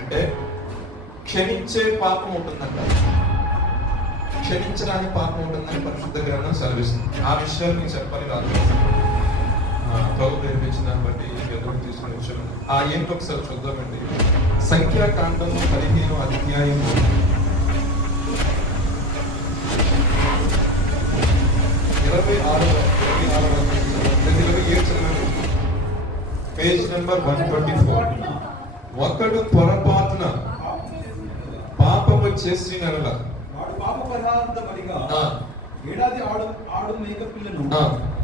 అంటే క్షమించే పాపం ఉంటుందంట, క్షమించడానికి పాపం ఉంటుందని పరిశుద్ధ గ్రంథం సెలవిస్తుంది. ఆ విషయాలు మీకు చెప్పాలి రాదు. ప్రభు ప్రేమించిన దాన్ని బట్టి ఎదురు తీసుకునే విషయం ఆ ఏంటి ఒకసారి చూద్దామండి. సంఖ్యాకాండం 15వ అధ్యాయం 26 పేజ్ నెంబర్ 124. ఒకడు పొరపాటున పాపము చేసిన వాడు పాప పదార్థమడిగా ఏడాది ఆడు మేక పిల్లను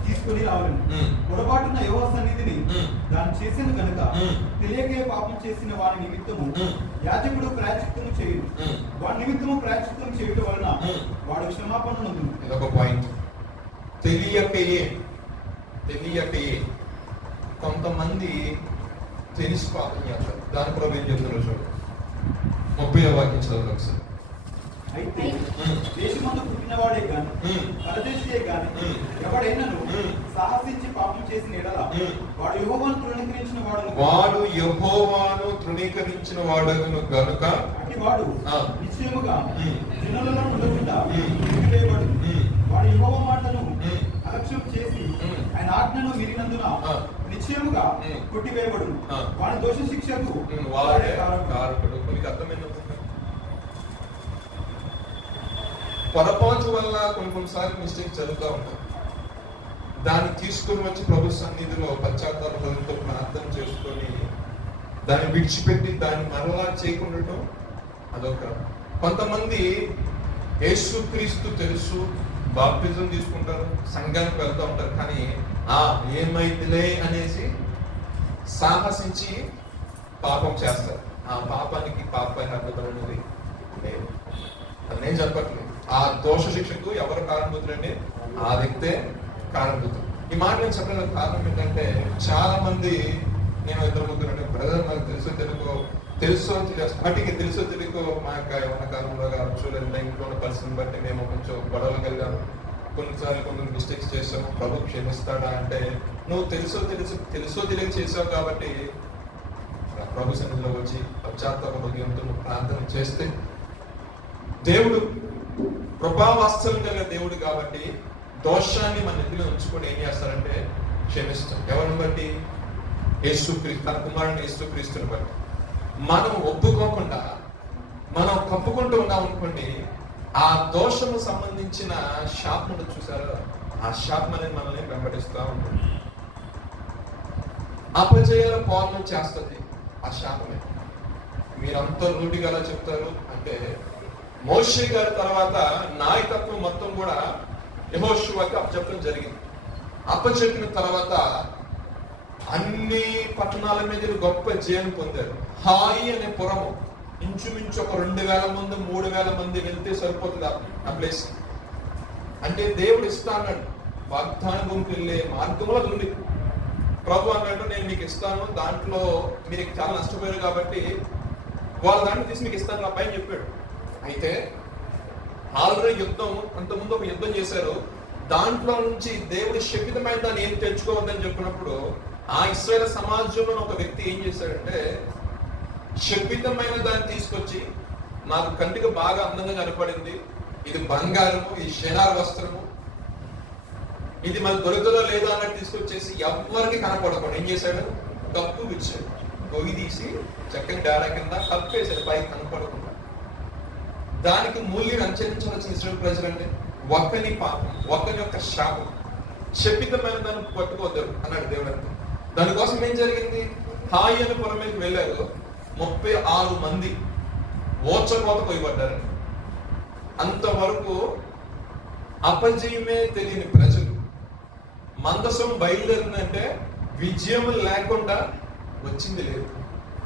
తీసుకుని రావలను. పొరపాటున యెహోవా సన్నిధిని దాన్ని చేసిన కనుక తెలియకే పాపం చేసిన వాడి నిమిత్తము యాజకుడు ప్రాయశ్చిత్తము చేయును. వాడి నిమిత్తము ప్రాయశ్చిత్తం చేయడం వలన వాడు క్షమాపణ నొందును. ఇదొక పాయింట్. తెలియకయే కొంతమంది తెలిసి పాపం చేస్తారు. దాని ప్రభు ఏం చెప్తున్నారు చూడండి. 30వ వాక్యం చదవండి ఒకసారి. అయితే దేశమందు పుట్టినవాడే గాని పరదేశీయే గాని ఎవడైనాను సాహసించి పాపం చేసిన ఎడల వాడు యెహోవాను తృణీకరించిన వాడును గనుక అట్టి వాడు నిశ్చయముగా జనులలో ఉండకుండా కొట్టివేయబడును. వాడు యెహోవా మాటను అలక్ష్యం చేసి ఆయన ఆజ్ఞను మీరినందున నిశ్చయముగా కొట్టివేయబడును. వాడి దోష శిక్షకు వాడే కారకుడు. మీకు అర్థమైంది. పొరపాటు వల్ల కొన్నిసార్లు మిస్టేక్ జరుగుతూ ఉంటాయి. దాన్ని తీసుకుని వచ్చి ప్రభు సన్నిధిలో పశ్చాత్తాపంతో ప్రార్థన చేసుకొని దాన్ని విడిచిపెట్టి దాన్ని మరలా చేయకుండా అదొక. కొంతమంది యేసుక్రీస్తు తెలుసు, బాప్టిజం తీసుకుంటారు, సంఘానికి వెళ్తూ ఉంటారు, కానీ ఏమైందిలే అనేసి సాహసించి పాపం చేస్తారు. ఆ పాపానికి పాపమైన అర్థం అనేది లేదు. అది నేను చెప్పట్లేదు. ఆ దోష శిక్షకు ఎవరు కారణభూతులండి? ఆ వ్యక్తే కారణభూతులు. ఈ మాట నేను చెప్పడానికి కారణం ఏంటంటే, చాలా మంది నేను ఇద్దరు ముగ్గురు అంటే బ్రదర్ నాకు తెలుసో వాటికి తెలుసో తెలుగు మా యొక్క ఏమన్నా కాలంలో కావచ్చు, లేదా ఇంట్లో ఉన్న పరిస్థితిని బట్టి మేము కొంచెం గొడవలకు వెళ్ళాము, కొన్నిసార్లు కొన్ని మిస్టేక్స్ చేసాము, ప్రభు క్షమిస్తాడా అంటే, నువ్వు తెలుసో తెలియక చేసావు కాబట్టి ప్రభు సన్నిధిలో వచ్చి పశ్చాత్తాప హృదయంతో నువ్వు ప్రార్థన చేస్తే దేవుడు కృపావాత్సల్యం కలిగిన దేవుడు కాబట్టి దోషాన్ని మన నెత్తిలో ఉంచుకొని ఏం చేస్తారంటే క్షమిస్తాం. ఎవరిని బట్టి? యేసుక్రీస్తు, తన కుమారుని యేసుక్రీస్తుని బట్టి. మనం ఒప్పుకోకుండా మనం కప్పుకుంటూ ఉన్నాం అనుకోండి, ఆ దోషము సంబంధించిన శాపమును చూసారా, ఆ శాపం అనేది మనల్ని వెంబడిస్తూ ఉంటుంది. అపజయాల పాలన చేస్తుంది ఆ శాపమే. మీరంతా నోటిగా ఎలా చెప్తారు అంటే, మోషే గారి తర్వాత నాయకత్వం మొత్తం కూడా యెహోషువకి అప్పచెప్పడం జరిగింది. అప్పచెప్పిన తర్వాత అన్ని పట్టణాల మీద గొప్ప జయం పొందారు. హాయి అనే పురము ఇంచుమించు ఒక 2000 మంది 3000 మంది వెళ్తే సరిపోతుంది ఆ ప్లేస్. అంటే దేవుడు ఇస్తా అన్నాడు, వాగ్దాన భూమికి వెళ్ళే మార్గంలో ఉంది. ప్రభు అన్నాడు, నేను మీకు ఇస్తాను, దాంట్లో మీరు చాలా నష్టపోయారు కాబట్టి వాళ్ళ దాన్ని తీసి మీకు ఇస్తాను నా పైన చెప్పాడు. అయితే ఆల్రెడీ యుద్ధం, అంతకుముందు ఒక యుద్ధం చేశారు, దాంట్లో నుంచి దేవుడి శపితమైన దాన్ని ఏం తెచ్చుకోవద్దని చెప్పినప్పుడు ఆ ఇశ్రాయేలు సమాజంలో ఒక వ్యక్తి ఏం చేశాడంటే, శపితమైన దాన్ని తీసుకొచ్చి నాకు కంటికి బాగా అందంగా కనపడింది, ఇది బంగారము, ఇది షెనార్ వస్త్రము, ఇది మన దొరుకుతుందో లేదో అన్నట్టు తీసుకొచ్చేసి ఎవరికి కనపడకుండా ఏం చేశాడు, కప్పు విచ్చాడు, గొయ్యి తీసి చక్కని డాడా కింద కప్పేశాడు పైకి కనపడకుండా. దానికి మూల్యం అనుసరించవలసిన ఇశ్రాయేలు ప్రజలంటే ఒక్కని పాపం, ఒక్కని యొక్క శాపం, శపితమైన దాన్ని పట్టుకోవద్దు అన్నాడు దేవుడు. దానికోసం ఏం జరిగింది? హాయి అని పురం మీదకి వెళ్ళారు, 36 మంది ఓచకోత పోయబడ్డారు. అంతవరకు అపజయమే తెలియని ప్రజలు మందసం బయలుదేరిందంటే విజయం లేకుండా వచ్చింది లేదు.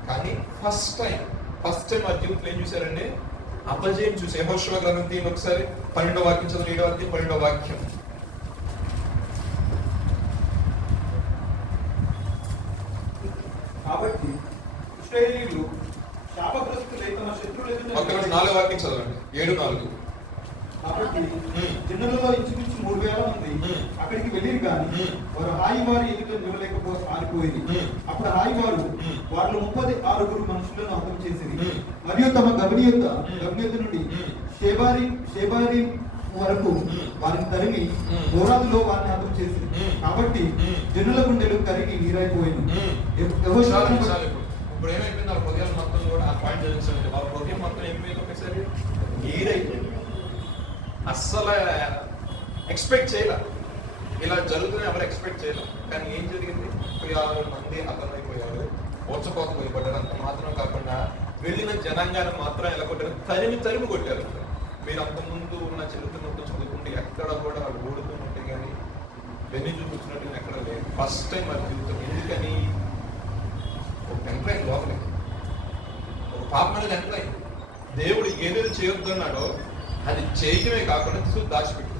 కానీ ఫస్ట్ టైం ఆ జీవితంలో ఏం చూశారండి? అపజయం చూసి. యెహోషువ గ్రంథం తీయండి ఒకసారి, 12వ వాక్యం చదువు. 7వ అధ్యాయం 12వ వాక్యం. కాబట్టి ఇశ్రాయేలీయులు శాపగ్రస్తులై తమ శత్రువుల ఎదుట 4వ వాక్యం చదవండి. 7:4. కాబట్టి జనులలో ఇంచుమించు 3,000 మంది అక్కడికి వెళ్ళిరు కానీ వారు హాయి వారి ఎదుట నిలవలేకపో ఆరిపోయింది. అప్పుడు హాయి వారు వారిలో 36 మనుషులను హతం చేసింది మరియు తమ గమని యొద్ద నుండి షేబారి వరకు వారిని తరిమి బోరాదులో వారిని హతం చేసింది. కాబట్టి జనుల గుండెలు కరిగి నీరైపోయింది. ఇప్పుడు ఏమైపోయింది, వాళ్ళ హృదయాలు మొత్తం కూడా ఆ పాయింట్ చదివించండి. వాళ్ళ హృదయం మొత్తం ఏమైపోయింది, ఒకసారి నీరైపోయింది. అస్సలు ఎక్స్పెక్ట్ చేయలే, ఇలా జరుగుతుంది ఎవరు ఎక్స్పెక్ట్ చేయలే. కానీ ఏం జరిగింది, 36 మంది హతమైపోయారు, ఓర్చుకోక పోయబడ్డారు. అంత మాత్రం కాకుండా వెళ్ళిన జనాంగాన్ని మాత్రం ఎలా కొట్టారు, తరిమి కొట్టారు. మీరు అంతకుముందు ఉన్న చరిత్రను చదువుకుంటే ఎక్కడ కూడా వాళ్ళు ఓడుతున్నట్టు కానీ వెన్ను చూపించినట్టు ఎక్కడ లేదు. ఫస్ట్ టైం వాళ్ళ జీవితం. ఎందుకని, ఒక ఎంప్లాయ్ లోపలికి ఒక పాప అనేది ఎంప్లాయ్ దేవుడు ఏదేది చేయొద్దన్నాడో అది చేయటమే కాకుండా తీసుకు దాచిపెట్టు.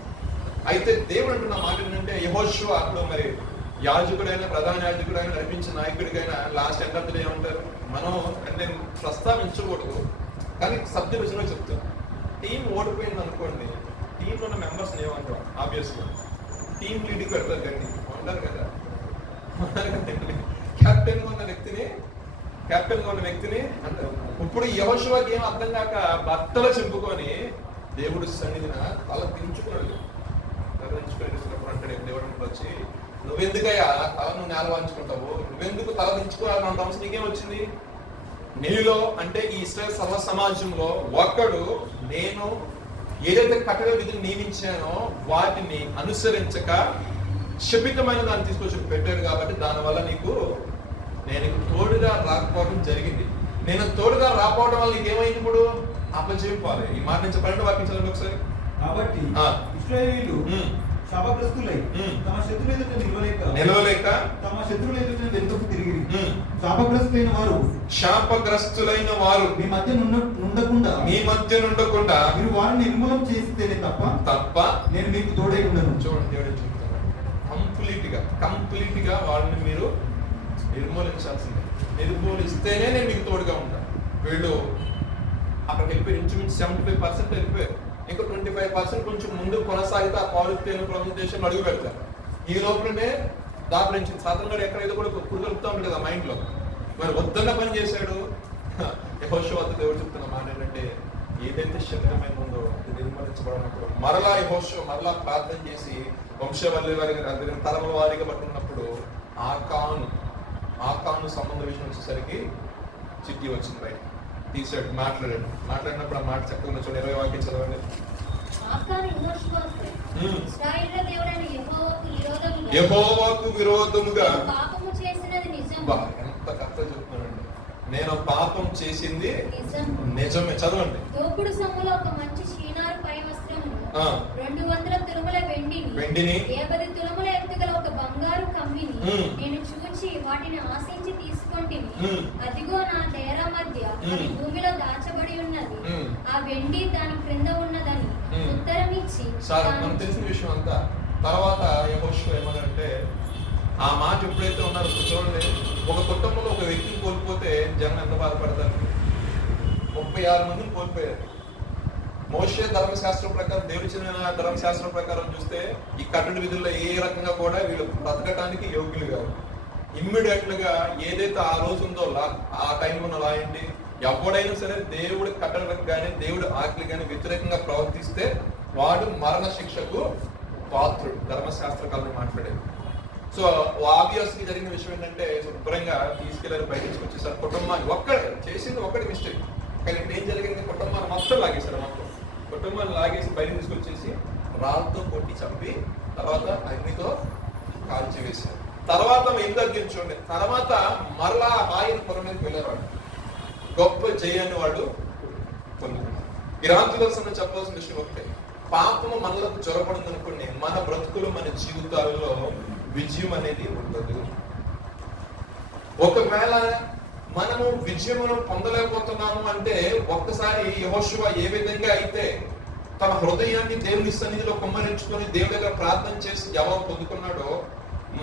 అయితే దేవుడు అంటున్న మాట ఏంటంటే, యెహోషువ అప్పుడు మరి యాజకుడైనా ప్రధాన యాజకుడైనా నడిపించిన నాయకుడికైనా last end of the day ఏమంటారు, మనం అంటే ప్రస్తావించకూడదు కానీ సబ్జెక్ట్ విషయంలో చెప్తాం. టీం ఓడిపోయింది అనుకోండి, టీంలో ఉన్న మెంబర్స్ ఏమంటారు, ఆబ్వియస్గా టీం లీడింగ్ పెడతారు కండి, ఉంటారు కదా. కెప్టెన్గా ఉన్న వ్యక్తిని అంటారు. ఇప్పుడు యెహోషువకి ఏం అర్థం కాక బట్టలు చింపుకొని దేవుడు సన్నిధిన తల దించుకున్నాడు. అంటాడు దేవుడు వచ్చి, నువ్వెందుకయ్యా తల నువ్వు నేల వాంచుకుంటావు, నువ్వెందుకు తల దించుకోవాలని అంత నీకేం వచ్చింది? నీలో అంటే ఈ ఇశ్రాయేలు సర్వ సమాజంలో ఒక్కడు నేను ఏదైతే కట్టడ విధులు నియమించానో వాటిని అనుసరించక శపితమైన దాన్ని తీసుకొచ్చి పెట్టాడు. కాబట్టి దానివల్ల నేను తోడుగా రాకపోవడం జరిగింది. నేను తోడుగా రాకపోవడం వల్ల నీకేమైంది, ఇప్పుడు అపజయం పాలే. ఈ మాట నుంచి 12 వాక్యం చదవండి ఒకసారి. కాబట్టి ఇశ్రాయేలీయులు శాపగ్రస్తులై తమ శత్రువుల ఎదుట నిలవలేక తమ శత్రువుల ఎదుట వెనుకకు తిరిగి శాపగ్రస్తులైన వారు మీ మధ్య నుండకుండా మీరు వారిని నిర్మూలం చేస్తేనే తప్ప నేను మీకు తోడై ఉండను. చూడండి, దేవుడు చెప్తున్నాడు, కంప్లీట్ గా వాళ్ళని మీరు నిర్మూలించాల్సిందే. నిర్మూలిస్తేనే నేను మీకు తోడుగా ఉంటాను. వీళ్ళు అక్కడికి వెళ్ళిపోయి ఇంచుమించు 75% వెళ్ళిపోయారు. ఇంకా 25% కొంచెం ముందు కొనసాగితే ఆ పాలిస్తీన్ ప్రదేశం అడుగు పెడతారు. ఈ లోపలనే దాపరించి సాధారణంగా ఎక్కడైతే కూడా కుదురుతూ ఉంటుంది కదా మైండ్ లో. మరి వద్దన్న పని చేశాడు. యెహోషువ దేవుడు చెప్తున్న మాట ఏంటంటే, ఏదైతే శరీరమైన ఉందో అది నిర్మూలించబడినప్పుడు మరలా యెహోషువ ప్రార్థన చేసి వంశవల్లి వారికి తరముల వారిగా పట్టుకున్నప్పుడు ఆకాను సంబంధ విషయం వచ్చేసరికి చిట్టి వచ్చింది, బయట తీసాడు, మాట్లాడినప్పుడు ఆ మాట చక్కగా చూడండి. 20 వాక్యం చదవండి. యెహోవాకు విరోధముగా ఎంత కథ చెప్తున్నానండి, నేను పాపం చేసింది నిజమే. చదవండి. తోపుడు సొమ్ములో ఒక మంచి షీనారు పై వస్త్రమును 200 తులముల వెండిని 50 తులముల ఎత్తుగల ఒక బంగారు కమ్మిని నేను చూచి వాటిని ఆశించి తీసుకొంటిని. అదిగో నా డేరా మధ్య అది భూమిలో దాచబడి ఉన్నది, ఆ వెండి దాని క్రింద ఉన్నదని ఉత్తరం ఇచ్చి. మనకు తెలిసిన విషయం అంతా. తర్వాత యెహోషువ ఏమనంటే, ఆ మాట ఎప్పుడైతే ఉన్నారో చూడండి, ఒక కుటుంబంలో ఒక వ్యక్తిని కోల్పోతే జనం ఎంత బాధపడతారు. 36 మందిని కోల్పోయారు. మోషే ధర్మశాస్త్రం ప్రకారం, దేవుడి ఇచ్చిన ధర్మశాస్త్రం ప్రకారం చూస్తే ఈ కట్టడి విధుల్లో ఏ రకంగా కూడా వీళ్ళు బ్రతకటానికి యోగ్యులు కాదు. ఇమ్మీడియట్ గా ఏదైతే ఆ రోజు ఉందో ఆ టైంలో ఉన్న లా ఏంటి, ఎవడైనా సరే దేవుడి కట్టడలకు కానీ దేవుడి ఆజ్ఞలు కానీ వ్యతిరేకంగా ప్రవర్తిస్తే వాడు మరణ శిక్షకు పాత్రుడు. ధర్మశాస్త్ర కాలం మాట్లాడేది. సో ఆబ్వియస్లీ జరిగిన విషయం ఏంటంటే, శుభ్రంగా తీసుకెళ్లారు, బయట తీసుకొచ్చేసారు. కుటుంబాన్ని చేసింది ఒక్కడి మిస్టేక్, కానీ ఇప్పుడు ఏం జరిగింది, కుటుంబాన్ని మొత్తం లాగేశారు. కుటుంబాన్ని లాగేసి బయట తీసుకొచ్చేసి రాళ్ళతో కొట్టి చంపి తర్వాత అగ్నితో కాల్చి వేశారు. తర్వాత ఏం తగ్గించండి, తర్వాత మరలా ఆయన పొరమీదకి వెళ్ళేవాడు, గొప్ప జయాన్ని వాడు పొందుకున్నాడు. ఈ రాత్రి దర్శనం చెప్పాల్సిన విషయం ఒకటే, పాపము మనలకు జ్వరపడింది అనుకోండి, మన బ్రతుకులు మన జీవితాలలో విజయం అనేది ఉండదు. ఒకవేళ మనము విజయమును పొందలేకపోతున్నాము అంటే, ఒక్కసారి యెహోషువ ఏ విధంగా అయితే తన హృదయాన్ని దేవుని సన్నిధిలో కుమ్మరించుకొని దేవుడి దగ్గర ప్రార్థన చేసి జవాబు పొందుకున్నాడో,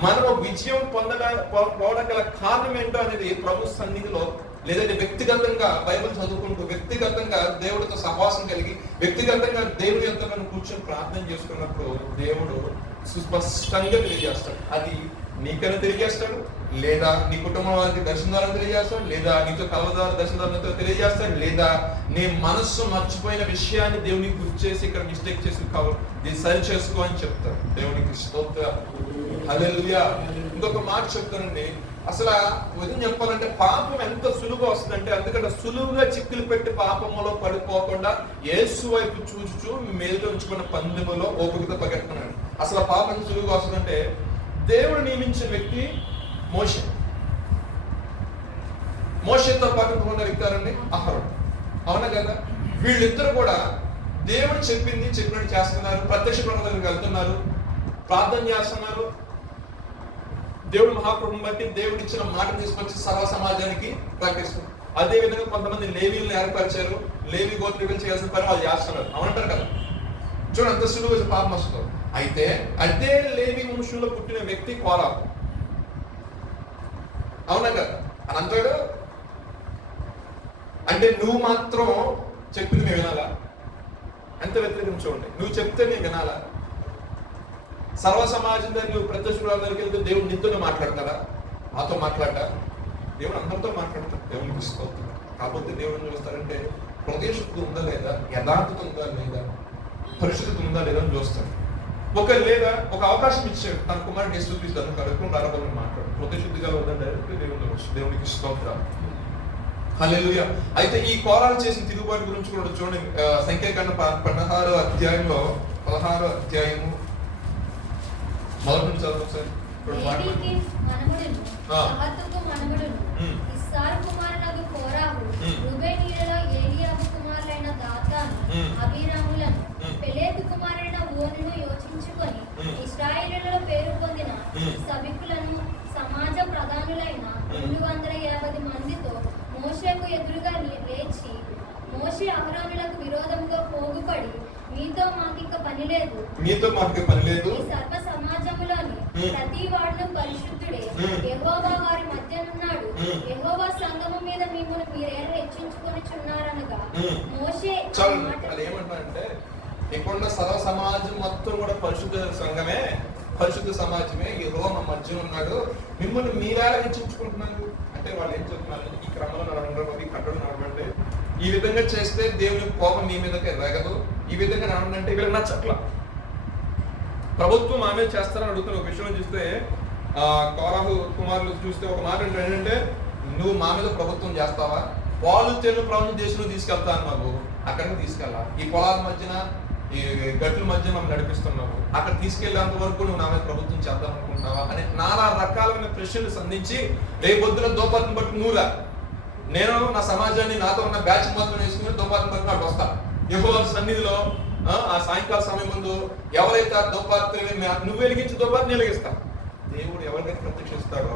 మనము విజయం పోవడం గల కారణం ఏంటో అనేది ప్రభు సన్నిధిలో లేదంటే వ్యక్తిగతంగా బైబిల్ చదువుకుంటూ, వ్యక్తిగతంగా దేవుడితో సహవాసం కలిగి, వ్యక్తిగతంగా దేవుడి యొక్క మనం కూర్చొని ప్రార్థన చేసుకున్నప్పుడు దేవుడు సుస్పష్టంగా తెలియజేస్తాడు. అది నీకైనా తెలియజేస్తాడు, లేదా నీ కుటుంబం వారికి దర్శనం ద్వారా తెలియజేస్తాడు, లేదా నీతో కలవ ద్వారా దర్శనం ద్వారా తెలియజేస్తాడు, లేదా నీ మనస్సు మర్చిపోయిన విషయాన్ని దేవునికి గుర్తు చేసి ఇక్కడ మిస్టేక్ చేసి దీన్ని సరి చేసుకో అని చెప్తాడు. దేవునికి స్తోత్రం, హల్లెలూయా. ఇంకొక మాట చెప్తానండి, అసలు వదిన చెప్పాలంటే పాపం ఎంత సులువుగా వస్తుందంటే, అందుకంటే సులువుగా చిక్కులు పెట్టి పాపములో పడిపోకుండా యేసు వైపు చూచుచూ మేలు ఉంచుకున్న పందెములో ఓపికతో పరిగెత్తున్నాడు. అసలు పాపం సులువుగా వస్తుందంటే, దేవుడు నియమించిన వ్యక్తి మోషే. మోషేతో పాటు ఉన్న వ్యక్తి ఎవరండి? అహరోను. అవునా కదా? వీళ్ళిద్దరు కూడా దేవుడు చెప్పినట్టు చేస్తున్నారు, ప్రత్యక్ష ప్రమాణం దగ్గరికి వెళ్తున్నారు, ప్రార్థన చేస్తున్నారు. దేవుడు మహాప్రభుని బట్టి దేవుడు ఇచ్చిన మాట తీసుకొచ్చి సర్వ సమాజానికి ప్రకటిస్తారు. అదే విధంగా కొంతమంది లేవీలను ఏర్పరిచారు, లేవి గోత్రీకులు చేయాల్సిన పని వాళ్ళు చేస్తున్నారు. అవునంటారు కదా? చూడండి అంత సులువుగా పాపం వస్తుంది. అయితే అదే లేవి వంశంలో పుట్టిన వ్యక్తి కోరాహు. అవునా కదా? అని అంటాడు. అంటే నువ్వు మాత్రం చెప్పింది మేము వినాలా? ఎంత వ్యతిరేకం చూడండి. నువ్వు చెప్తే నేను వినాలా? సర్వ సమాజం దగ్గర నువ్వు ప్రత్యక్ష దగ్గరికి వెళ్తే దేవుడు నీతోనే మాట్లాడతాడా? మాతో మాట్లాడతా? దేవుడు అందరితో మాట్లాడతాడు. దేవుడికి స్తోత్రం. కాకపోతే దేవుడిని చూస్తారంటే హృదయ శుద్ధి ఉందా లేదా, యథార్థత ఉందా లేదా, పరిశుద్ధత ఉందా లేదా అని చూస్తాడు. లేదా ఒక అవకాశం ఇచ్చాడు, తన కుమారుడు యేసుక్రీస్తు దాన్ని కలుపుకుని రాబోదని మాట్లాడు. హృదయ శుద్ధిగా వద్దని డైరెక్ట్ దేవునికి స్తోత్రం, హల్లెలూయా. అయితే ఈ కోరాలు చేసిన తిరుగుబాటు గురించి కూడా చూడండి. సంఖ్యాకాండ 16వ అధ్యాయంలో 16వ అధ్యాయము మొదటి నుంచి చదువు సార్. ఇశ్రాయేలులో పేరు పొందిన సభికులను సమాజ ప్రధానులైన 250 మందితో మోషేకు ఎదురుగా లేచి, మోషే అహరోనులకు విరోధంగా పోగుపడి, మీతో మాకిక పని లేదు, ఈ సర్వ సమాజములోని ప్రతి వాడును పరిశుద్ధుడే, యెహోవా వారి మధ్యనున్నాడు, యెహోవా సంగము మీద మిమ్మును మీరేలా హెచ్చించుకొనిచున్నారనగా మోషే ఏమంటారంటే, ఇక్కడ సర్వ సమాజం మొత్తం కూడా పరిశుద్ధ సంఘమే, పరిశుద్ధ సమాజమే, యెహోవా మా మధ్య ఉన్నాడు, మిమ్మల్ని మీరేలా హెచ్చించుకుంటున్నారు అంటే వాళ్ళు ఏం చెప్తున్నారు? ఈ క్రమంలో నడవండి, కట్టడం నడవండి, ఈ విధంగా చేస్తే దేవుని కోపం మీ మీదకే రేగదు, ఈ విధంగా నడవండి అంటే వీళ్ళకి నచ్చట్లా. ప్రభుత్వం ఆమె చేస్తారని అడుగుతున్న ఒక విషయం చూస్తే, కోరాహు కుమారులు చూస్తే ఒక మాట ఏంటంటే, నువ్వు మా మీద ప్రభుత్వం చేస్తావా? వాళ్ళు తెలుగు ప్రభుత్వం దేశంలో తీసుకెళ్తాను, మాకు అక్కడికి తీసుకెళ్ళా, ఈ పొలాల మధ్యన ఈ గట్ల మధ్య మనం నడిపిస్తున్నావు, అక్కడ తీసుకెళ్లేంత వరకు నువ్వు నా మీద ప్రభుత్వం చేద్దాం అనుకుంటున్నావా అని నానా రకాలైన ప్రశ్నలు సంధించి, రేపొద్దున దోపాతిని బట్టి నువ్వురా, నేను నా సమాజాన్ని నాతో ఉన్న బ్యాచ్ మొత్తం వేసుకుని దోపాతిని బట్టి నాకు వస్తా, యెహోవా సన్నిధిలో ఆ సాయంకాల సమయం ముందు ఎవరైతే ఆ దోపాతిని నువ్వు వెలిగించి దోపాతిని వెలిగిస్తా, దేవుడు ఎవరికైతే ప్రత్యక్షిస్తాడో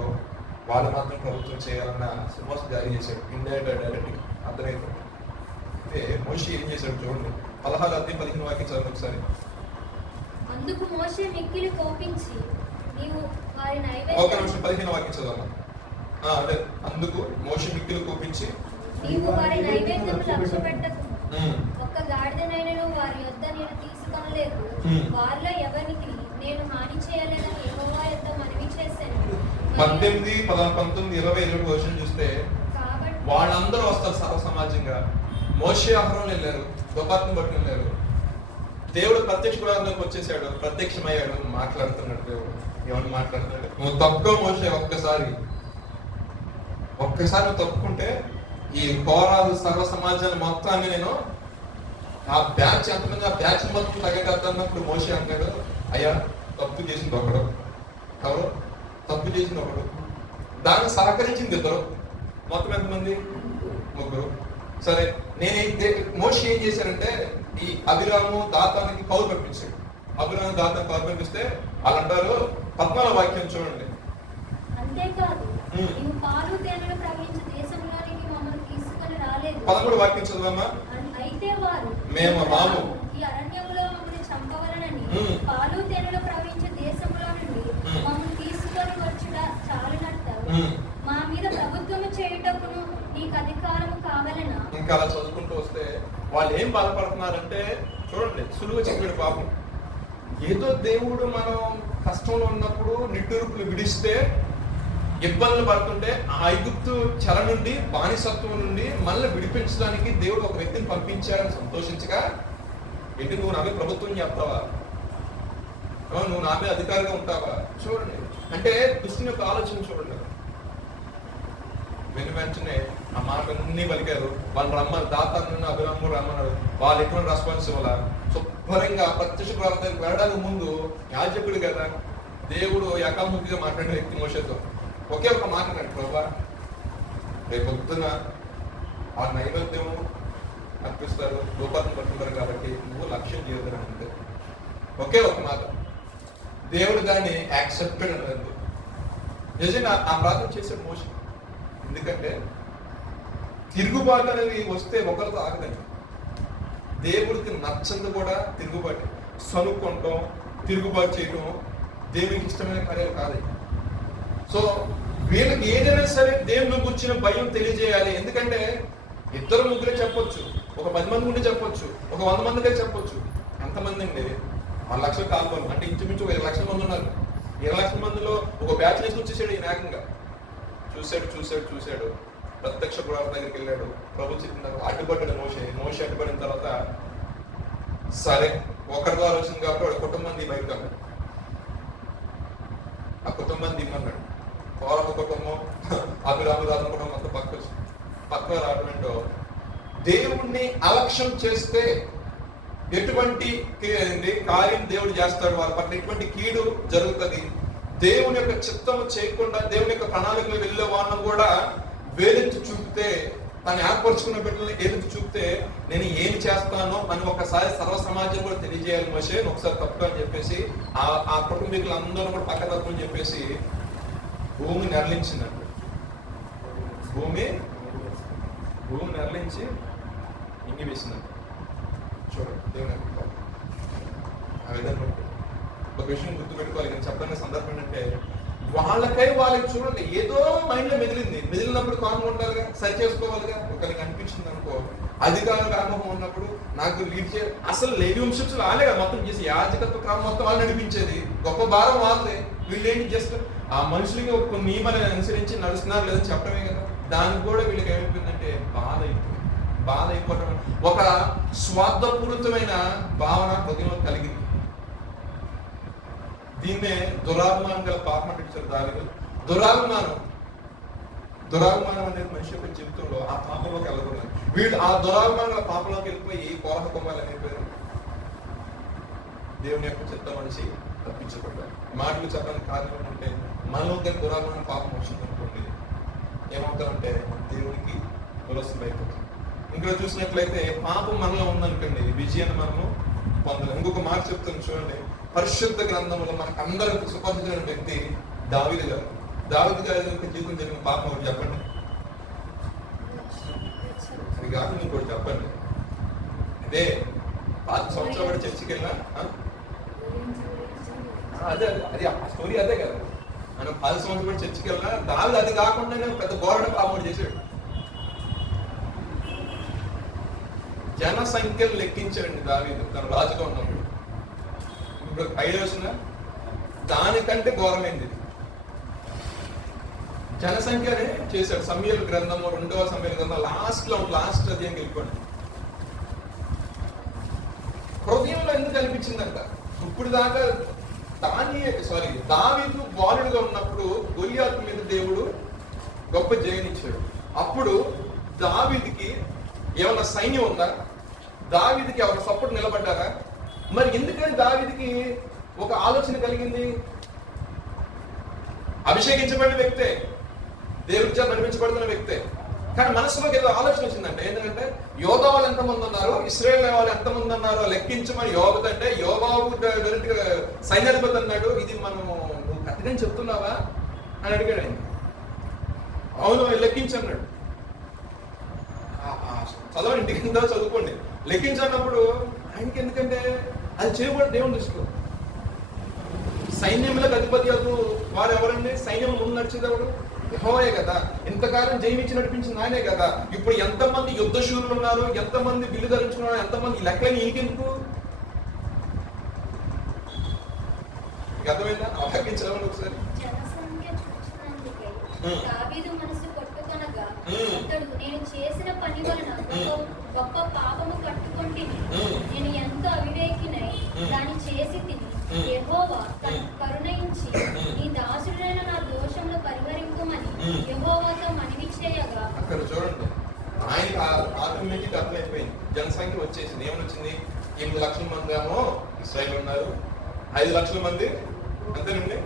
వాళ్ళు మాత్రం ప్రభుత్వం చేయాలన్న సువాస జారీ చేశాడు. ఇండైరెక్ట్ డైరెక్ట్ అర్థమైపోయింది. అంటే మోషే ఏం చేశాడు చూడండి, 16-15 వాక్యం చదువు ఒకసారి. అందుకు మోషే మిక్కిలి కోపించి, నీవు వారి నైవేద్యం, ఒక నిమిషం 15 వాక్యం చదవాలి. అదే అందుకు మోషే మిక్కిలి కోపించి, నీవు వారి నైవేద్యం లక్ష్యపెట్టకు, ఒక్క గాడిదనైనను వారి యొద్ద నేను తీసుకొనలేదు, వారిలో ఎవరికి నేను హాని చేయలేదని యెహోవా యొద్ద మనవి చేశాను. 18, 19, 20, 21 వర్షం చూస్తే వాళ్ళందరూ వస్తారు సర్వ సమాజంగా. మోషే అహరోను వెళ్ళారు, దోపాతిని బట్టి వెళ్ళారు, దేవుడు ప్రత్యక్ష గుడారంలోకి వచ్చేసాడు, ప్రత్యక్షమయ్యాడు, మాట్లాడుతున్నాడు. దేవుడు ఏమని మాట్లాడుతున్నాడు? నువ్వు తప్పుకో మోషే, ఒక్కసారి నువ్వు తప్పుకుంటే ఈ కోరాలు సర్వ సమాజాన్ని మొత్తాన్ని నేను ఆ బ్యాచ్ ఎంతమంది, ఆ బ్యాచ్ మొత్తం తగ్గదన్నప్పుడు మోషే అంటాడు, అయ్యా తప్పు చేసింది ఒకడు, ఎవరు తప్పు చేసింది ఒకడు, దాన్ని సహకరించింది ఇద్దరు, మొత్తం ఎంతమంది? 3. సరే, మోషే ఏం చేశారంటే ఈ అభిరాము దాతానికి కౌలు పంపించాడు. అభిరాము దాతానికి కౌలు పంపిస్తే వాళ్ళు అంటారు, 14వ వాక్యం చూడండి. అంతేకాదు, నీవు పాలు తేనెలు ప్రవహించే దేశంలోనికి మమ్మల్ని తీసుకొని రాలేదు. 11వ వాక్యం చదవమ్మా. అయితే వారు మేము రాము, ఈ అరణ్యంలో మమ్మల్ని చంపవలనని పాలు తేనెలు ప్రవహించే దేశంలో నుండి మమ్మల్ని తీసుకొని వచ్చుట చాలినట్టు మా మీద ప్రభుత్వము చేయుటకును నీకు అధికారము కావాలనా? ఇంకా అలా చదువుకుంటూ వస్తే వాళ్ళు ఏం బాధపడుతున్నారంటే చూడండి, సులువు చెప్పాడు పాపం. ఏదో దేవుడు మనం కష్టంలో ఉన్నప్పుడు నిట్టూర్పులు విడిస్తే, ఇబ్బందులు పడుతుంటే ఆ ఐగుప్తు చెర నుండి, బానిసత్వం నుండి మళ్ళీ విడిపించడానికి దేవుడు ఒక వ్యక్తిని పంపించాడని సంతోషించగా, ఏంటి నువ్వు నామే ప్రభుత్వం చెప్తావా, నువ్వు నామే అధికారిగా ఉంటావా? చూడండి, అంటే దుష్టుని యొక్క ఆలోచన చూడండి. వెంటనే ఆ మాటలన్నీ పలికారు. వాళ్ళు రమ్మని, దాతాన్ని అభిరాము రమ్మన్నారు. వాళ్ళు ఎటువంటి రెస్పాన్స్ ఇవ్వాల. శుభ్రంగా ప్రత్యక్ష ప్రార్థనకు వెళ్ళడానికి ముందు యాజకుడు కదా, దేవుడు ఏకాముఖిగా మాట్లాడిన వ్యక్తి మోషేతో ఒకే ఒక మాట అన్నాడు, ప్రభా రేపు పొద్దున ఆ నైవేద్యం అర్పిస్తారు, రూపాన్ని పట్టుకుంటారు కాబట్టి నువ్వు లక్ష్యం చేయదని అంటే ఒకే ఒక మాట. దేవుడు దాన్ని యాక్సెప్టెడ్ అన్నది. నిజంగా ఆ ప్రార్థన చేసే మోషన్. ఎందుకంటే తిరుగుబాటు అనేది వస్తే ఒకరితో ఆగదండి. దేవుడికి నచ్చంది కూడా తిరుగుబాటు. సనుక్కుంటాం, తిరుగుబాటు చేయటం దేవునికి ఇష్టమైన కార్యాలు కాదు. సో వీళ్ళకి ఏదైనా సరే దేవుని గురించిన భయం తెలియజేయాలి. ఎందుకంటే ఇద్దరు ముగ్గురే చెప్పొచ్చు, ఒక 10 మంది ఉండి చెప్పొచ్చు, ఒక 100 మందికే చెప్పొచ్చు. ఎంతమంది అండి? 1 లక్షల కాల్పొని అంటే ఇంచుమించు 20 లక్షల మంది ఉన్నారు. 20 లక్షల మందిలో ఒక బ్యాచ్ వేసి వచ్చేసాడు ఈ ఏకంగా. చూశాడు ప్రత్యక్ష పురాణ దగ్గరికి వెళ్ళాడు. ప్రభు చెప్పినారు, అడ్డుపడ్డాడు మోషే అడ్డుపడిన తర్వాత సరే ఒకరి ద్వారా వచ్చింది కాబట్టి వాడు కుటుంబం బయటకు అన్నాడు. ఆ కుటుంబం దిమ్మన్నాడు. కోరక కుటుంబం, అభిరాము కుటుంబం అంతా పక్క రావడంతో దేవుణ్ణి అలక్ష్యం చేస్తే ఎటువంటి కార్యం దేవుడు చేస్తాడు, వాళ్ళ పట్ల ఎటువంటి కీడు జరుగుతుంది. దేవుని యొక్క చిత్తము చేయకుండా దేవుని యొక్క ప్రణాళికలు వెళ్ళే వాళ్ళను కూడా వేలెత్తి చూపితే, తను ఏర్పరచుకున్న బిడ్డలను ఏలెత్తి చూపితే నేను ఏం చేస్తానో అని ఒకసారి సర్వ సమాజం కూడా తెలియజేయాలి మోషే, ఒకసారి తప్పు అని చెప్పేసి ఆ కుటుంబీకులు అందరూ కూడా పక్క తప్పు అని చెప్పేసి భూమి నెరలించిందంట. భూమి నెరలించి ఇంగి వేసిందంట. చూడండి దేవుని ఆ విధంగా ఒక విషయం గుర్తుపెట్టుకోవాలి. నేను చెప్పడానికి సందర్భం ఏంటంటే వాళ్ళకి చూడండి ఏదో మైండ్ లో మెదిలినప్పుడు కామ్గా ఉండాలిగా, సరి చేసుకోవాలిగా. ఒకరికి అనిపించింది అనుకో, అధికార వ్యామోహం ఉన్నప్పుడు నాకు లీడ్ చే అసలు లేని వంశస్థులు వాళ్ళే కదా మొత్తం చేసి యాజకత్వ క్రమం మొత్తం వాళ్ళు నడిపించేది, గొప్ప భారం వాళ్ళే. వీళ్ళేంటి జస్ట్ ఆ మనుషులకి ఒక నియమాలను అనుసరించి నడుస్తున్నారు లేదని చెప్పడమే కదా. దానికి కూడా వీళ్ళకి ఏమైపోయిందంటే బాధ అయిపోవడం, ఒక స్వార్థపూరితమైన భావన హృదయంలో కలిగింది. దీన్నే దురాభిమానం గల పాపం అంటారు దానిలో. దురాభిమానం అనేది మనిషి యొక్క జీవితంలో ఆ పాపంలోకి వెళ్ళకూడదు. వీళ్ళు ఆ దురాభిమానం గల పాపంలోకి వెళ్ళిపోయి కోరహ కొమ్మాలు అనేపోయారు. దేవుని యొక్క చిత్త మనిషి తప్పించబడ్డారు. మాటలు చెప్పడానికి కారణం అంటే మనలోకి దురాభిమానం పాపం వచ్చింది అనుకోండి, ఏమవుతామంటే దేవునికి తులసి అయిపోతుంది. ఇంకా చూసినట్లయితే పాపం మనలో ఉందనుకోండి, విజయాన్ని మనము పొందలేం. ఇంకొక మాట చెప్తాను చూడండి. పరిశుద్ధ గ్రంథంలో మనకు అందరికి సుపరిచితమైన వ్యక్తి దావీదు గారు. దావీదు గారి జీవితం జరిగిన పాపం ఒకటి చెప్పండి. అది కాకుండా ఇంకోటి చెప్పండి. అదే 5 సంవత్సరాలు కూడా చర్చికి వెళ్ళినా అదే అది ఆ స్టోరీ అదే కదా. మనం 10 సంవత్సరాలు కూడా చర్చికి వెళ్ళినా దావీదు అది కాకుండా పెద్ద ఘోరమైన పాపం చేశాడు. జనసంఖ్యను లెక్కించాడండి దావీదు తను రాజుగా ఉన్నప్పుడు. ఇప్పుడు ఐడియా వచ్చిన దానికంటే ఘోరమైంది జనసంఖ్యనే చేశాడు. సమూయేలు గ్రంథము 2వ సమూయేలు గ్రంథం లాస్ట్ అధ్యాయం వెళ్ళిపోండి. హృదయంలో ఎందుకు అనిపించిందంట, ఇప్పుడు దాకా దావీదు బాలుడుగా ఉన్నప్పుడు గొలియాతు మీద దేవుడు గొప్ప జయనిచ్చాడు. అప్పుడు దావీదుకి ఏమన్నా సైన్యం ఉందా? దావీదుకి ఎవరు సపోర్ట్ నిలబడ్డారా? మరి ఎందుకని దావీదుకి ఒక ఆలోచన కలిగింది? అభిషేకించబడిన వ్యక్తే, దేవుడి చేత నడిపించబడుతున్న వ్యక్తే, కానీ మనసులోకి ఏదో ఆలోచన వచ్చిందంటే ఏంటంటే యోధా వాళ్ళు ఎంతమంది ఉన్నారు, ఇశ్రాయేల్ వాళ్ళు ఎంతమంది ఉన్నారో లెక్కించమని యోబుతంటే యోబాబు డైరెక్ట్ గా సైన్యాధిపతి అన్నాడు. ఇది మనము నువ్వు కరెక్ట్గా చెప్తున్నావా అని అడిగాడు ఆయన. అవును లెక్కించన్నాడు. చదవండి, ఇంటికి కింద చదువుకోండి. లెక్కించన్నప్పుడు ఆయనకి ఎందుకంటే అది చేయకూడదు దేవుని దృష్టిలో. సైన్యములకు అధిపతి వారు ఎవరండి? సైన్యం ముందు నడిచేది ఎవరు? యెహోవాయే కదా, ఇంతకాలం జయమిచ్చి నడిపించింది ఆయనే కదా. ఇప్పుడు ఎంతమంది యుద్ధ శూరులు ఉన్నారు, ఎంతమంది బిల్లు ధరించుకున్నారు, ఎంతమంది లెక్కని ఈకెందుకు? అర్థమైందా? అవహరించడం ఒకసారి. జనసంఖ్య చూచినందుకై దావీదు మనసు కొట్టుకొనగా అతడు, నేను చేసిన పని వలన గొప్ప పాపము కట్టుకొంటిని, నేను ఎంతో అవివేకినై దాన్ని చేసి తిని. యెహోవా కరుణించి నీ దాసుడైన నా దోషములు పరిహరింపుమని యెహోవాతో మనవి చేయగా. అక్కడ చూడండి, ఆయనకి ఆటోమేటిక్ అర్థమైపోయింది. జనసంఖ్య వచ్చేసింది. ఏమని వచ్చింది? 8 లక్షల మంది ఏమో ఇశ్రాయేల్ ఉన్నారు, 5 లక్షల మంది అంతేనండి,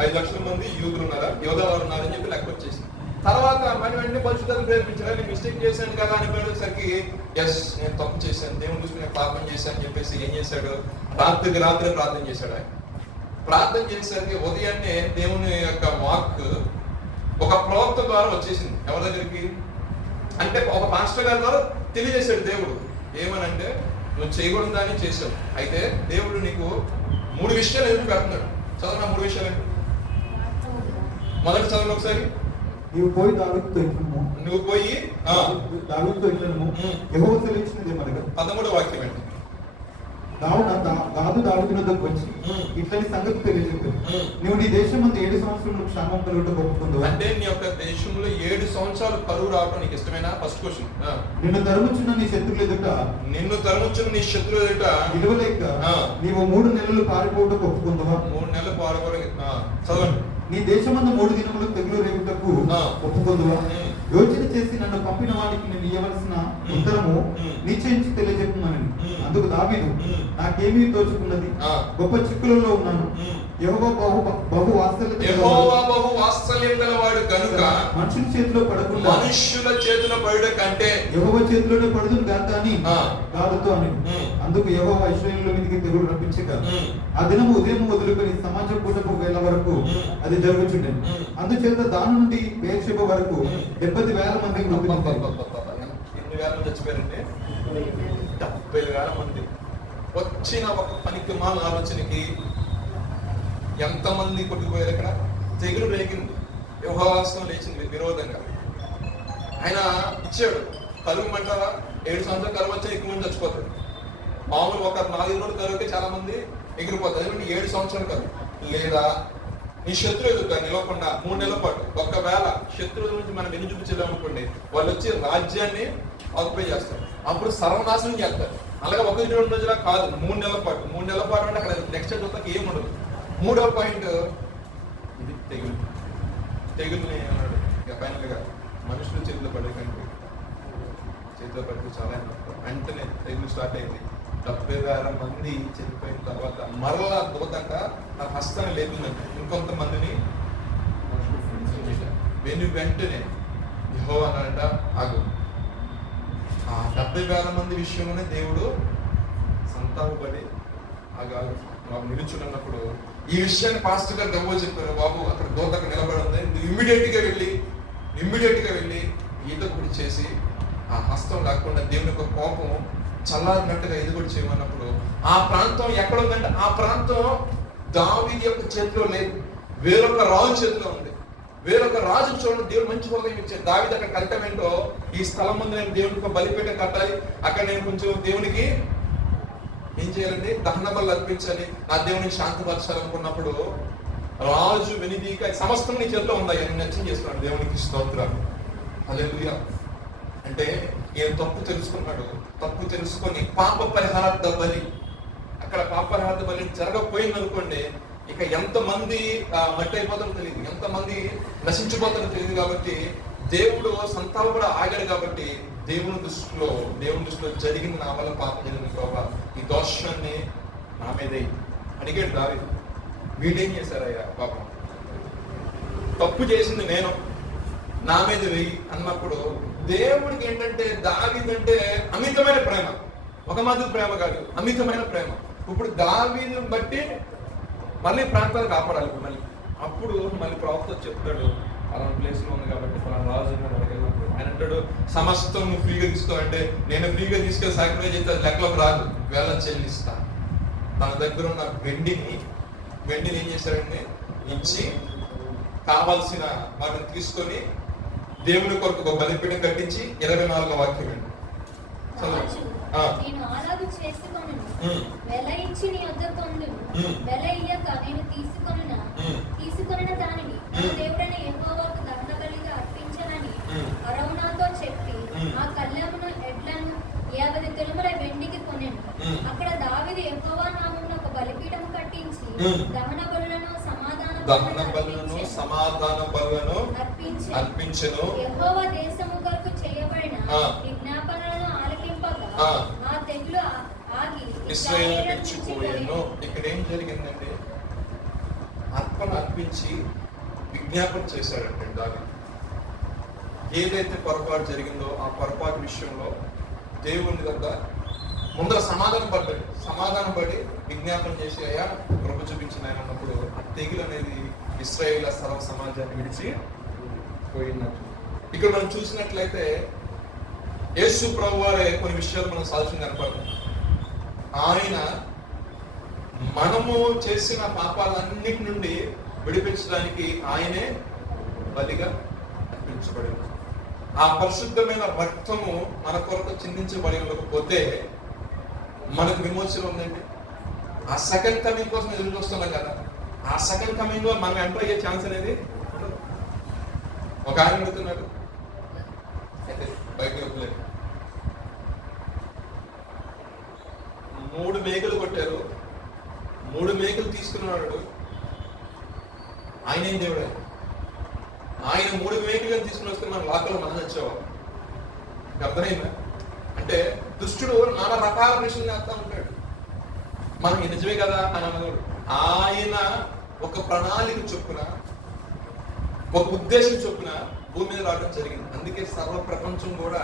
5 లక్షల మంది యూదులు ఉన్నారా, యోధావారు ఉన్నారని చెప్పి లెక్క వచ్చేసింది. తర్వాత మన వెంటనే పరిశుద్ధాన్ని ప్రేరేపించారు. నేను మిస్టేక్ చేశాను కదా అని పోయేసరికి, ఎస్ నేను తప్పు చేశాను, దేవుని దృష్టిలో నేను పాపం చేశాను అని చెప్పేసి ఏం చేశాడు? రాత్రి ప్రార్థన చేశాడు. ఆయన ప్రార్థన చేసేసరికి ఉదయాన్నే దేవుని యొక్క వాక్ ఒక ప్రవక్త ద్వారా వచ్చేసింది. ఎవరి దగ్గరికి అంటే ఒక పాస్టర్ గారి ద్వారా తెలియజేశాడు దేవుడు. ఏమనంటే, నువ్వు చేయకూడదు దాన్ని చేశావు, అయితే దేవుడు నీకు 3 విషయాలు ఎందుకు పెడుతున్నాడు. చదవనా 3 విషయాలు ఏంటి? మొదటి చదవండి ఒకసారి. నీవు పోయి దావీదుతో ఇట్లనుము, నువ్వు పోయి దావీదుతో ఇట్లనుము, యెహోవా సెలవిచ్చినదేమనగా. 13వ వాక్యం ఏంటి? గాదు దావీదు వద్దకు వచ్చి ఇట్లని సంగతి తెలియజెప్పాడు. నువ్వు నీ దేశం ముందు 7 సంవత్సరాలు క్షేమం కలుగుటకు ఒప్పుకుందువా? అంటే నీ యొక్క దేశంలో 7 సంవత్సరాలు కరువు రావడం నీకు ఇష్టమేనా? First question. నిన్ను తరుముచున్న నీ శత్రువుల ఎదుట నిలవలేక నీవు 3 నెలలు పారిపోవటకు ఒప్పుకుందువా? 3 నెలలు పారిపోవడం. చదవండి. నీ దేశమందు 3 దినములు తెగులు రేగుటకు ఒప్పుకుందువా? యోచన చేసి నన్ను పంపిన వాడికి నేను ఇవ్వవలసిన ఉత్తరము నిశ్చయించి తెలియజెప్పమని. అందుకు దావీదు, నాకేమీ తోచుకున్నది, గొప్ప చిక్కులలో ఉన్నాను. యెహోవా బహు వాత్సల్యం గలవాడు కనుక మనుషుల చేతిలో పడుట కంటే యెహోవా చేతిలోనే పడుతుంది గాక అని గాదుతో అని. అందుకు యెహోవా ఇశ్రాయేలు మీదకి తెగులు రప్పించగా ఆ దినము ఉదయం మొదలుకొని సమాజం పూటకు వేళ వరకు అది జరుగుచుండేది. అందుచేత దాని నుండి బేర్షెబ వరకు 70,000 మంది ఎన్ని వేల మంది చచ్చిపోయారంటే 70,000 మంది. వచ్చిన ఒక పనికి మాల ఆలోచనకి ఎంతమంది కొట్టుకుపోయారు. ఇక్కడ తెగులు రేగింది, యెహోవాస్తం లేచింది విరోధంగా. ఆయన ఇచ్చాడు. కరువు అంటారా? 7 సంవత్సరాలు కరువు వచ్చా ఎక్కువ మంది చచ్చిపోతారు. మామూలు ఒక 4 రోజులు కరువుకి చాలా మంది ఎగిరిపోతారు. ఎందుకంటే 7 సంవత్సరాలు కరువు. లేదా నీ శత్రువు ఎదుగుతారు నిలవకుండా 3 నెలల పాటు. ఒకవేళ శత్రువుల నుంచి మనం ఎన్ని చూపించలేమనుకోండి, వాళ్ళు వచ్చి రాజ్యాన్ని ఆక్యుపై చేస్తారు, అప్పుడు సర్వనాశనం చేస్తారు. అలాగే 1-2 రోజుల కాదు, 3 నెలల పాటు. 3 నెలల పాటు అంటే అక్కడ నెక్స్ట్ చూస్తాకి ఏం ఉండదు. 3వ పాయింట్ ఇది తెగుల్ని అన్నాడు. ఇక ఫైనల్ గా మనుషులు చేతిలో పడే కంటే చేతిలో పడితే చాలా వెంటనే తెగులు స్టార్ట్ అయింది. 70,000 మంది చనిపోయిన తర్వాత మరలా దూతక నా హస్తాన్ని లేపిందంటే ఇంకొంతమందిని వెంటనే యెహోవా అన్నాడంట, ఆగు. ఆ 70,000 మంది విషయంలోనే దేవుడు సంతాపపడి ఆగాడు. మాకు నిలుచున్నప్పుడు ఈ విషయాన్ని పాస్టర్ గారు గవ్వ చెప్పారు. బాబు అక్కడ దూత అక్కడ నిలబడి ఉంది, నువ్వు ఇమ్మీడియట్ గా వెళ్ళి ఈత కూడా చేసి ఆ హస్తం లేకుండా దేవుని యొక్క కోపం చల్లారినట్టుగా ఇది కూడా చేయమన్నప్పుడు ఆ ప్రాంతం ఎక్కడ ఉందంటే ఆ ప్రాంతం దావీదు యొక్క చేతిలో లేదు, వేరొక రాజు చేతిలో ఉంది. వేరొక రాజు చూడండి, దేవుడు మంచి హృదయం ఇచ్చాడు. దావీదు అక్కడ కట్టడం ఏంటో, ఈ స్థలం ముందు నేను దేవునికి బలిపీఠ కట్టాలి, అక్కడ నేను కొంచెం దేవునికి ఏం చేయాలండి, దహన బలు అర్పించాలి, నా దేవునికి శాంతిపరచాలనుకున్నప్పుడు రాజు వెనిదీక సమస్తం నీ చేతిలో ఉందా అని నచ్చం చేసుకున్నాడు. దేవునికి స్తోత్రాలు, హల్లెలూయా. అంటే ఈయన తప్పు తెలుసుకున్నాడు. తప్పు తెలుసుకొని పాప పరిహారార్థ బలి, అక్కడ పాప పరిహారార్థ బలి జరగకపోయింది అనుకోండి, ఇక ఎంతమంది మట్టి అయిపోతారో తెలియదు, ఎంతమంది నశించిపోతారో తెలియదు. కాబట్టి దేవుడు సంతానం కూడా ఆగాడు. కాబట్టి దేవుని దృష్టిలో జరిగింది నా వల్ల పాపం జరిగింది ప్రభా, ఈ దోషాన్ని నా మీదే అడిగాడు దావీదు. వీడేం చేశారయ్యా పాపం, తప్పు చేసింది నేను, నా మీద వెయ్యి అన్నప్పుడు దేవుడికి ఏంటంటే దావీదంటే అమితమైన ప్రేమ, ఒక మాదిరి ప్రేమ కాదు, అమితమైన ప్రేమ. ఇప్పుడు దావీదుని బట్టి మళ్ళీ ప్రాంతాన్ని కాపాడాలి. అప్పుడు మళ్ళీ ప్రవక్త చెప్తాడు, అలా ప్లేస్ లో ఉంది కాబట్టి రాజు ఆయన అంటాడు, సమస్తం నువ్వు ఫ్రీగా తీసుకో అంటే, నేను ఫ్రీగా తీసుకెళ్ళి సాక్రిఫైస్ చేస్తే లెక్కలోకి రాదు, వేళ చెల్లిస్తా. తన దగ్గర ఉన్న వెండిని ఏం చేశాడంటే ఇచ్చి కావాల్సిన వాటిని తీసుకొని దేవుని కొరకు ఒక బలిపీఠం కట్టించి 24వ వాక్యం అండి. రాజు, నేను అలాగు చేసుకొనును, వెల ఇచ్చి నీ వద్ద పొందును, వెల ఇయ్యక నేను తీసుకొనిన దానిని నా దేవుడైన యెహోవాకు దహనబలిగా అర్పించనని అరౌనాతో చెప్పి ఆ కళ్ళెమును ఎడ్లను 50 తులముల వెండికి కొనెను. అక్కడ దావీదు యెహోవా నామమున ఒక బలిపీఠము కట్టించి దహన బలులను సమాధాన బలులను అర్పించెను. యెహోవా దేశము కొరకు చేయబడిన విజ్ఞాపనలను ఆలకింపగా ఆ తెగులు ఆగి ఇశ్రాయేలు విడిచిపోయెను. ఇక్కడ ఏం జరిగిందండి? అర్పణ అర్పించి విజ్ఞాపన చేశాడంటే దావీదు. ఏదైతే పొరపాటు జరిగిందో ఆ పొరపాటు విషయంలో దేవుని దగ్గర ముందర సమాధానం పడి విజ్ఞాపన చేసి అయ్యా కృప చూపించిన ఆయన అన్నప్పుడు ఆ తెగులు అనేది ఇశ్రాయేలు సర్వ సమాజాన్ని విడిచి పోయినట్టు. ఇక్కడ మనం చూసినట్లయితే యేసు ప్రభు వారే కొన్ని విషయాలు మనం సాధ్యం కనపడుతుంది. ఆయన మనము చేసిన పాపాలన్నిటి నుండి విడిపించడానికి ఆయనే బలిగా అర్పించబడింది. ఆ పరిశుద్ధమైన రక్తము మన కొరకు చిందించబడి ఉండకపోతే మనకు విమోచన ఉందండి. ఆ సెకండ్ కమింగ్ కోసం ఎదురు చూస్తున్నాం కదా, ఆ సెకండ్ కమింగ్ లో మనం ఎంటర్ అయ్యే ఛాన్స్ అనేది ఒక ఆయన అడుగుతున్నాడు, అయితే బయట వదిలేదు 3 మేకలు కొట్టారు, 3 మేకలు తీసుకున్నాడు. ఆయన ఏం దేవుడు? ఆయన 3 మేకలు తీసుకుని వస్తే మన లాకలో మనం వచ్చేవాళ్ళం. అర్థమైందా? అంటే దుష్టుడు నానా రకాల ప్రశ్నలు చేస్తా ఉంటాడు. మనం నిజమే కదా అని అన్నవాడు. ఆయన ఒక ప్రణాళిక చొప్పున, ఒక ఉద్దేశం చొప్పున భూమి మీద రావడం జరిగింది. అందుకే సర్వ ప్రపంచం కూడా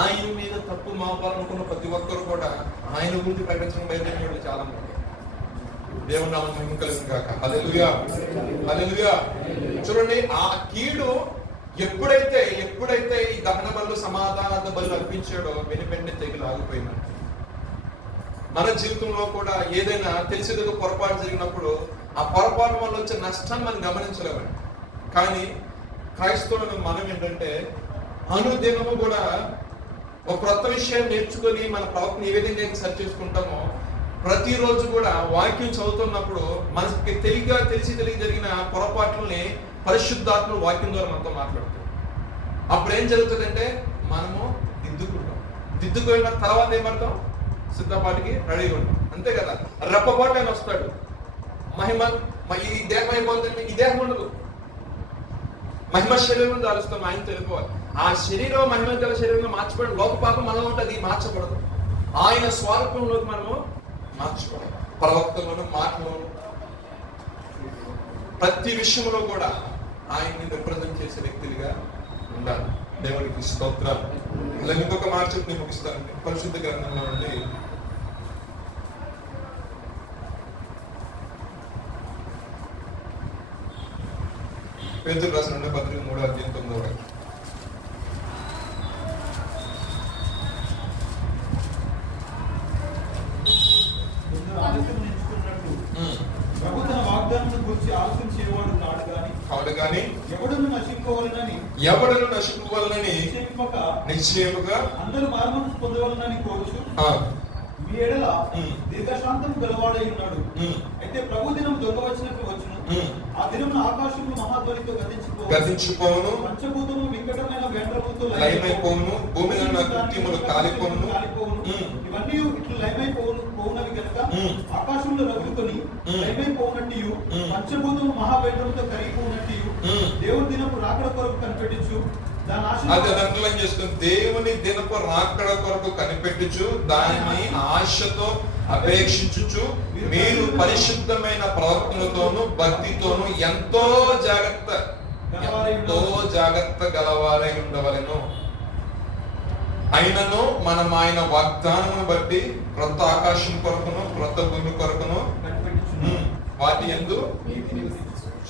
ఆయన మీద తప్పు మాపాలనుకున్న ప్రతి ఒక్కరు కూడా ఆయన గురించి ప్రకటించడం బయలుదేరి చాలా మంది. దేవుని నామం మహిమ కలుగును గాక. హల్లెలూయా, హల్లెలూయా. చూడండి, ఆ కీడు ఎప్పుడైతే ఈ దహన బలు సమాధాన బలు అర్పించాడో వెనువెంటనే తెగులు ఆగిపోయింది. మన జీవితంలో కూడా ఏదైనా తెలిసేదో పొరపాటు జరిగినప్పుడు ఆ పొరపాటు వల్ల వచ్చే నష్టాన్ని మనం గమనించలేమండి. కానీ క్రైస్తవులను మనం ఏంటంటే అనుదినము కూడా ఒక కొత్త విషయాన్ని నేర్చుకొని మన ప్రవర్తన ఏ విధంగా సరి చేసుకుంటామో ప్రతిరోజు కూడా వాక్యం చదువుతున్నప్పుడు మనకి తెలిసి జరిగిన పొరపాట్లని పరిశుద్ధాత్మ వాక్యం ద్వారా మనతో మాట్లాడుతాం. అప్పుడు ఏం జరుగుతుందంటే మనము దిద్దుకున్న తర్వాత ఏమంటాం? సిద్ధపాటికి రెడీగా ఉంటాం. అంతే కదా. రెప్పపాటు ఆయన వస్తాడు, మహిమ ఈ దేహం అయిపోతుంది, ఈ దేహం ఉండదు, మహిమ శరీరం దాలుస్తాం. ఆయన తెలుసుకోవాలి ఆ శరీరం మహిమ గల శరీరంగా మార్చబడి లోక పాపం మనలో ఉంటుంది, మార్చబడదు. ఆయన స్వరూపంలోకి మనము మార్చుకోవాలి. ప్రవక్తలను మాటలను ప్రతి విషయంలో కూడా ఆయన్ని రిప్రజెంట్ చేసే వ్యక్తులుగా ఉండాలి. దేవునికి స్తోత్రాలు. ఇలా ఇంకొక మాట చెప్పి నేను ముగిస్తానండి. పరిశుద్ధ గ్రంథంలో నుండి పేతురు రాసిన 2వ పత్రిక 3వ అధ్యాయం 9వ వాక్యం. ప్రభు తన వాగ్దానం గురించి ఆలోచన చేయవాడు కాడు గాని ఎవడును నశించుకోవాలని నిశ్చయముగా అందరూ మారుమనసు పొందవలనని కోరుచు మీ ఎడల దీర్ఘశాంతం గలవాడై ఉన్నాడు. అయితే ప్రభు దినం దొంగ వచ్చినప్పుడు వచ్చును. ఆ దినమున ఆకాశములు మహాధ్వనితో గతించిపోవును, పంచభూతము వికటమైన వేండ్రములతో లయమైపోవును, భూమి మీద కృత్యములు కాలిపోవును. ఇవన్నీ ఇట్లు లయమైపోవునవి కనుక ఆకాశంలో రగులుకొని లయమైపోవునట్టు పంచభూతము మహావేంద్రముతో కరిగిపోవునట్టు దేవుని దినపు రాకడ కొరకు కనిపెట్టుచు దేవుని దినపు రాకడ కొరకు కనిపెట్టుచు దానిని ఆశతో అపేక్షించుచు మీరు పరిశుద్ధమైన ప్రవర్తనతోను భక్తితోను ఎంతో జాగ్రత్త గలవారై ఉండవలెను. అయినను మనం ఆయన వాగ్దానమును బట్టి క్రొత్త ఆకాశం కొరకును క్రొత్త భూమి కొరకును వాటి యందు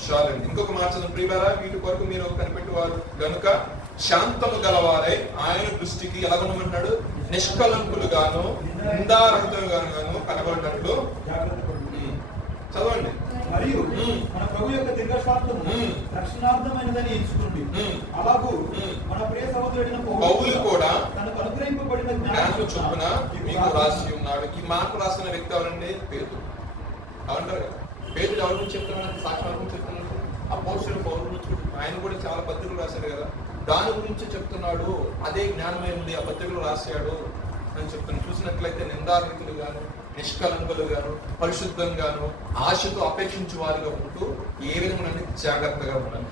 చాలండి. ఇంకొక మాట ప్రియులారా, వీటి కొరకు మీరు కనిపెట్టేవారు గనుక శాంతము గలవారై ఆయన దృష్టికి ఎలా ఉండమంటాడు? నిష్కలంకులుగాను నిందారహితులుగాను కనబడినట్లు చదవండి. మరియు మన ప్రభు యొక్క దీర్ఘశాంతము రక్షణార్థమైనదని ఎంచుకుంది. అలాగూ మన ప్రియ సహోదరుడైన పౌలు కూడా తనకు అనుగ్రహింపబడిన జ్ఞానం చొప్పున మీకు రాసి ఉన్నాడు. ఈ మాట రాసిన వ్యక్తి ఎవరండి? పేతురు. అంటారు కదా, పేతురు ఎవరి గురించి చెప్తున్నాడు? సాక్షాత్కారం గురించి చెప్తున్నాడు. అపోస్తలుడు పౌలు గురించి ఆయన కూడా చాలా పత్రికలు రాశారు కదా, దాని గురించి చెప్తున్నాడు. అదే జ్ఞానమై ఉంది, ఆ పత్రికలు రాశాడు అని చెప్తున్నాను. చూసినట్లయితే నిందారహితులు గాను, నిష్కలంకులు గాను, పరిశుద్ధంగాను, ఆశతో అపేక్షించే వారిగా ఉంటూ ఏ విధంగా జాగ్రత్తగా ఉండాలి.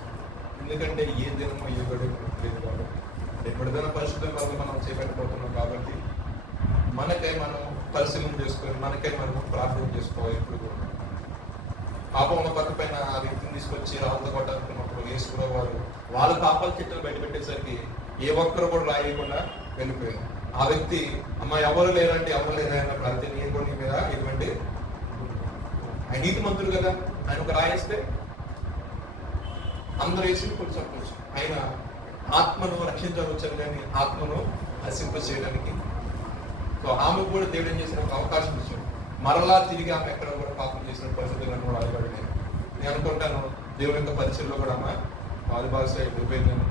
ఎందుకంటే ఏ దినమో ఏ గడువు లేదు కాబట్టి, ఎప్పుడైనా పరిశుద్ధంగా మనం చేపట్టబోతున్నాం కాబట్టి మనకై మనం పరిశీలన చేసుకొని మనకై మనం ప్రార్థన చేసుకోవాలి. ఇప్పుడు కూడా పాపంలో పక్క పైన ఆ వ్యక్తిని తీసుకొచ్చి రాళ్ళతో కొట్టాలనుకున్నప్పుడు వేసుకునే వారు వాళ్ళ పాపాల చిట్టలు బయట పెట్టేసరికి ఏ ఒక్కరు కూడా రాయకుండా వెళ్ళిపోయారు. ఆ వ్యక్తి అమ్మ ఎవరు లేరంటే ఎవరు లేరన్న ప్రార్థన ఏం కూడా నీ మీద ఎటువంటి ఆయన నీతి మంత్రులు కదా, ఆయన ఒక రాయేస్తే అందరూ వేసి కొంచెం చెప్పవచ్చు. ఆయన ఆత్మను రక్షించవచ్చారు కానీ ఆత్మను నశింప చేయడానికి. సో ఆమె కూడా దేవుడు ఏం చేసిన ఒక అవకాశం ఇచ్చాడు. మరలా తిరిగి ఆమె ఎక్కడ కూడా పాపం చేసిన పరిస్థితులను కూడా ఆధారపడినాయి. నేను అనుకుంటాను దేవుని యొక్క పరిచయంలో కూడా ఆమె పాలుభాగస్వామి అయిపోయిందని.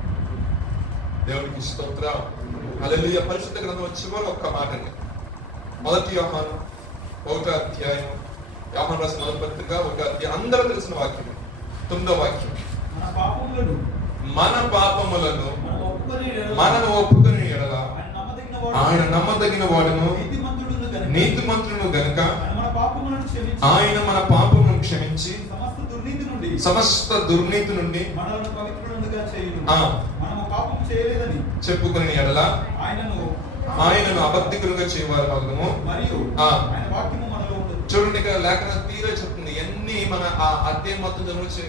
దేవునికి స్తోత్రం. హల్లెలూయా. పరిశుద్ధ గ్రంథం చివరి ఒక్క మాటని, 1 యోహాను 1వ అధ్యాయం, యోహాను రాసిన 1వ పత్రిక 1వ అధ్యాయం, అందరూ తెలిసిన వాక్యం, 9వ వాక్యం. మన పాపములను మనం ఒప్పుకొని ఎడల ఆయన నమ్మదగిన వాడును నీతిమంతుడును గనుక ఆయన మన పాపములను క్షమించి సమస్త దుర్నీతి నుండి చెప్పుకుని ఎడల ఆయనను అబద్ధికులుగా చేయవారు మగము. చూడండి, ఇక్కడ లేఖనం తీరే చెప్తుంది. ఎన్ని మన ఆ అధ్యాయం మొత్తం చదివి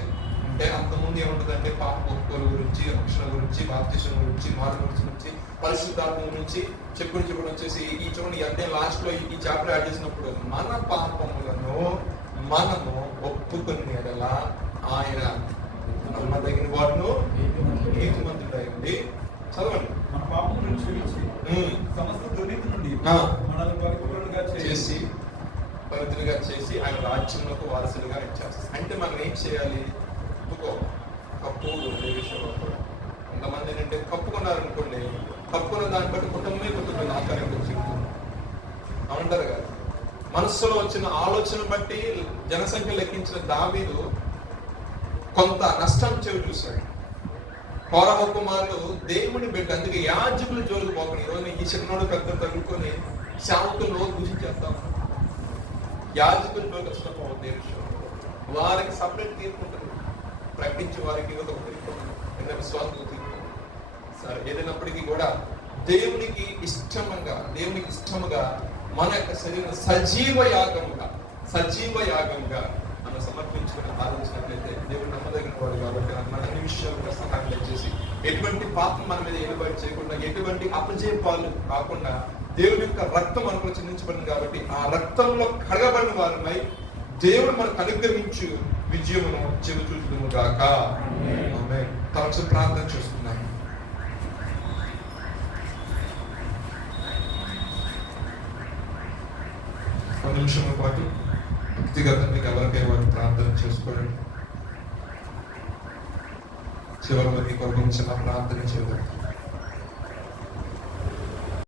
అంటే అంతకుముందు ఏముంటుందంటే పాప ఒప్పుకోలు గురించి, రక్షణ గురించి, బాప్తిసం గురించి, మారు గురించి, పరిశుద్ధాత్మ గురించి చెప్పుడు వచ్చేసి ఈ చూడండి అంటే లాస్ట్ లో ఈ చాప్టర్ యాడ్ చేసినప్పుడు మన పాపములను మనము ఒప్పుకొని ఎడల ఆయన నమ్మదగిన వాడును నీతిమంతుడై ఉండి. చదవండి. మన పాపములను క్షమించి సమస్త దుర్నీతి నుండి మనల్ని పవిత్రులుగా చేసి ఆయన రాజ్యంలోకి వారసులుగా చేస్తాం. అంటే మనం ఏం చేయాలి? కప్పు విషయంలో కూడా కొంతమంది ఏంటంటే కప్పుకున్నారనుకోండి, కప్పుకున్న దాన్ని బట్టి కుటుంబమే కుటుంబం ఆకారం వచ్చింది అనంటారు కదా. మనస్సులో వచ్చిన ఆలోచన బట్టి జనసంఖ్య లెక్కించిన దావీదు కొంత నష్టం చూశాడు. కౌరవ కుమారులు దేవుని బిడ్డ, అందుకే యాజకులు జోలికి పోకుండా ఈరోజు ఈ చిన్నోడు పెద్ద తగ్గుకొని శాంతులు దూషించేస్తాం. యాజకులు జోలికి వచ్చినప్పుడు వారికి సపరేట్ తీర్పుంటుంది, ప్రకటించే వారికి విశ్వాసం సరే. ఏదైనప్పటికీ కూడా దేవునికి ఇష్టముగా మన యొక్క శరీరం సజీవ యాగంగా మనం సమర్పించుకుని ఆలోచించినట్లయితే దేవుడు నమ్మదగిన వాడు కాబట్టి మన అన్ని విషయాలు సహాయం చేసి ఎటువంటి పాపం మన మీద ఏలుబడి చేయకుండా, ఎటువంటి అపజయపాలు కాకుండా దేవుని యొక్క రక్తం మనకు చెందించబడింది కాబట్టి ఆ రక్తంలో కడగబడిన వారిపై దేవుడు మనకు అనుగ్రహించు విజయమును చెవి చూచుదుము గాక. ఆమేన్. తరచు ప్రార్థన చేస్తున్నాను. ఒక నిమిషం పాటు వ్యక్తిగతంగా ఎవరికై వారు ప్రార్థన చేసుకోండి. చివరి కొరకు చిన్న ప్రార్థన చేద్దాం.